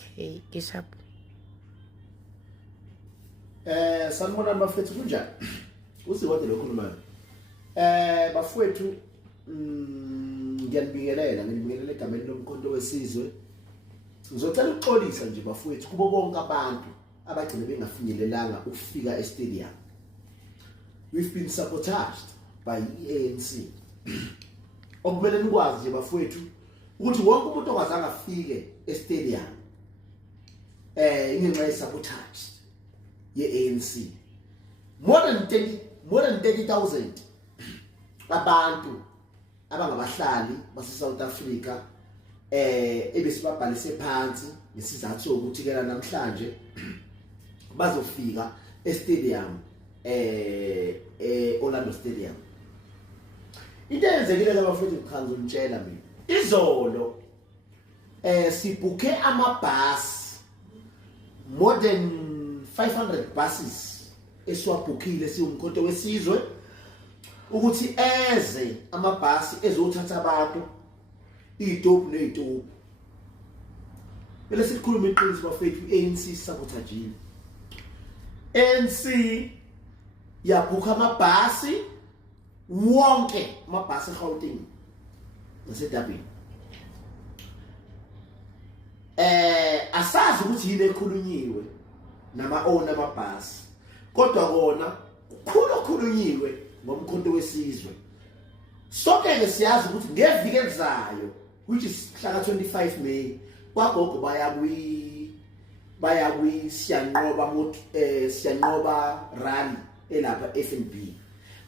Okay, Bishop. Sanibona bafethu kunjani? Usiwade lokhulumayo. Bafowethu ngiyanibingelela egameni lomkhonto wesizwe. Ngizocela ukuxolisa nje bafowethu kubo bonke abantu abagcina bengafinyelelanga ukufika e-stadium. We've been sabotaged by ANC. Okumele nikwazi nje bafowethu ukuthi wonke umuntu ongazange afike e-stadium ingenxa ye-sabotage ye-ANC. More than 30,000 abantu abangabahlali base-South Africa ebesibabhalise phansi ngesizathu sokuthi ke namhlanje bazofika e-stadium Orlando Stadium. Into eyenzekile abafowethu ngikhanza unitshela mina izolo sibhuke amabhasi more than 500 buses esiwabhukhile siwumkhonto wesizwe ukuthi eze amabhasi ezothatha abantu idop nezidop. Bese sikhuluma iqiniso bafethu ANC sabotagile. ANC yabhukha amabhasi wonke amabhasi eGauteng naseDurban. Asazi ukuthi yini ekhulunyiwe nama-owner amabhasi kodwa kona kukhulunyiwe ngomkhonto wesizwe. Sonke ke siyazi ukuthi ngeviki elizayo which is mhla ka-25 May kwagogo baya kwi siyanqoba rally elapha FNB.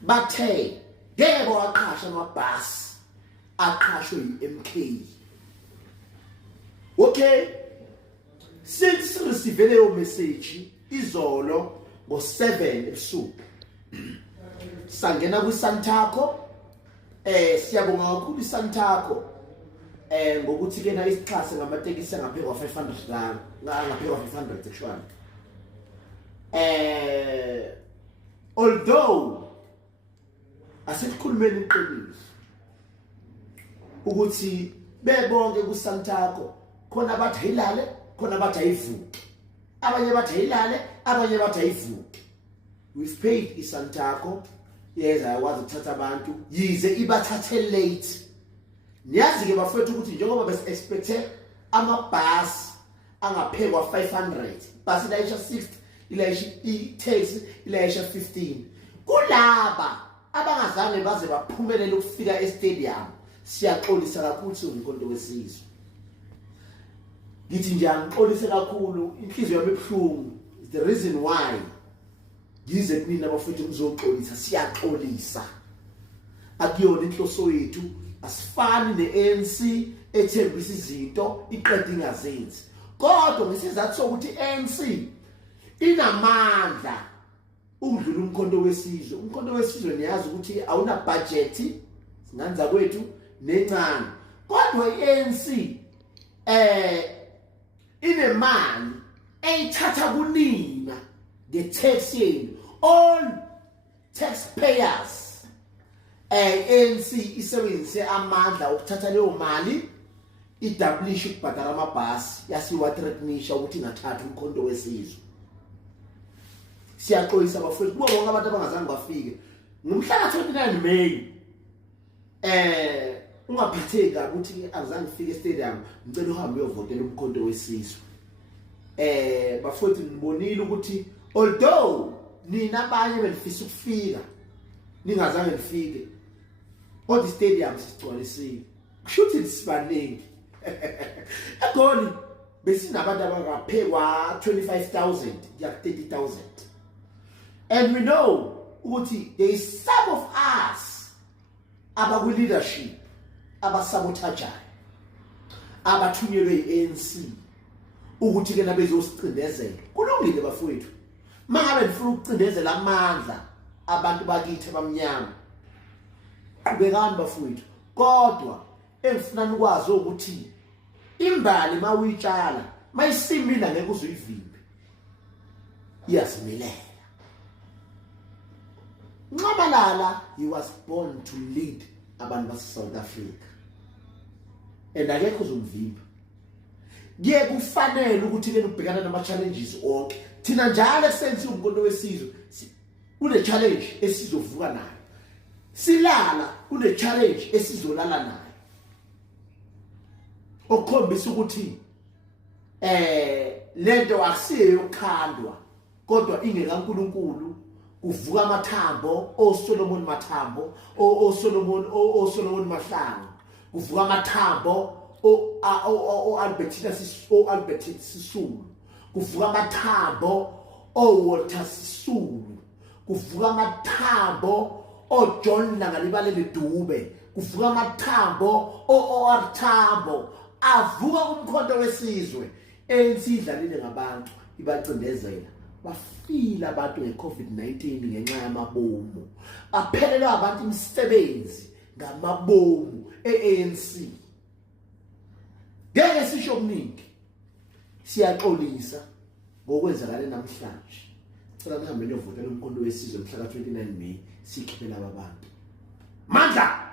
Bathe ngeke bawaqhasha amabhasi aqhashwe yi-MK. Okay, since receive leyo message izolo ngo-7 ebusuku sangena kwi-Santaco. Siyabonga kakhulu i-Santaco ngokuthi ke na isixhase ngamatekisi angaphezulu kwa-500 ngaphezulu kwa-500 actually. Although asikukhulumeni iqiniso ukuthi bebonke ku-Santaco khona bathi ayilale khona bathi ayivuke, abanye bathi ayilale abanye bathi ayivuke. We've paid i-Santaco yeza yakwazi ukuthatha abantu yize ibathathe late. Niyazi ke bafethu ukuthi njengoba bese expecte amabhasi angaphekwa 500 basi ilayisha 60 ilayisha i-taxi ilayisha 15 kulaba abangazange baze baphumelele ukufika e-stadium. Siyaxolisa kakhulu siwumkhonto wesizwe. Ngithi nje angixolise kakhulu inhliziyo yami ebuhlungu. The reason why ngize kumina bafethu ngizoxolisa siyaxolisa. Akuyona inhloso yethu asifani ne-ANC ethembisa izinto iqeda ingazenzi. Kodwa ngesizathu sokuthi i-ANC inamandla ukudlula umkhonto wesizwe. Umkhonto wesizwe niyazi ukuthi awuna budget singanza kwethu nencane. Kodwa i-ANC inemali eyithatha kunina nge-tax yenu all taxpayers. ANC isebenzise amandla ukuthatha leyo mali idoublish ukubhadala amabhasi yasiwathreatenisha ukuthi ingathatha umkhonto wesizwe. Siyaxolisa bafowethu kubo bonke abantu abangazange bafike ngomhla ka-29 May. Ungaphatheki ukuthi azange ufike e-stadium ngicela uhambe uyovotela umkhonto wesizwe. Bafowethu nibonile ukuthi although nina abanye benifisa ukufika ningazange nifike kodwa i-stadium sigcwalisile kushuthi sibaningi. eGoli besinabantu abangaphekwa 25,000 kuya ku-30,000. And we know ukuthi there is some of us abakwi-leadership abasabotajayo abathunyelwe yi-ANC ukuthi ke nabezosicindezela. Kulungile bafowethu mangabe nifuna ukucindezela amandla abantu bakithi abamnyama qhubekani bafowethu. Kodwa engifuna nikwazi ukuthi imbali mawuyitshala mayisimila ngeke uzuyivimbe iyazimilela. Nxabalala he was born to lead abantu base-South Africa and akekho uzumvimba. kufanele ukuthi ke ubhekana nama challenges onke. Thina njalo esenze umkhonto wesizwe une challenge esizovuka nayo. Silala une challenge esizolala nayo. Okukhombisa ukuthi lento akusiyo yokukhandwa kodwa ingekaNkulunkulu. Kuvuka amathambo oSolomon Mathambo oSolomon Mahlangu. Kuvuka amathambo Albertina Sisulu. Kuvuka amathambo Walter Sisulu. Kuvuka amathambo John Langalibalele Dube. Kuvuka amathambo Artambo. Avuka umkhonto wesizwe ensidlalile ngabantu ibacindezela. Bafila abantu ngeCovid-19 ngenxa yamabomu. Baphelelwa abantu imisebenzi ngamabomu ANC. Ngeke sisho okuningi. Siyaxolisa ngokwenzakala namhlanje. Cela nihambe niyovotela umkhonto wesizwe mhla ka 29 May sikhiphela abantu. Mandla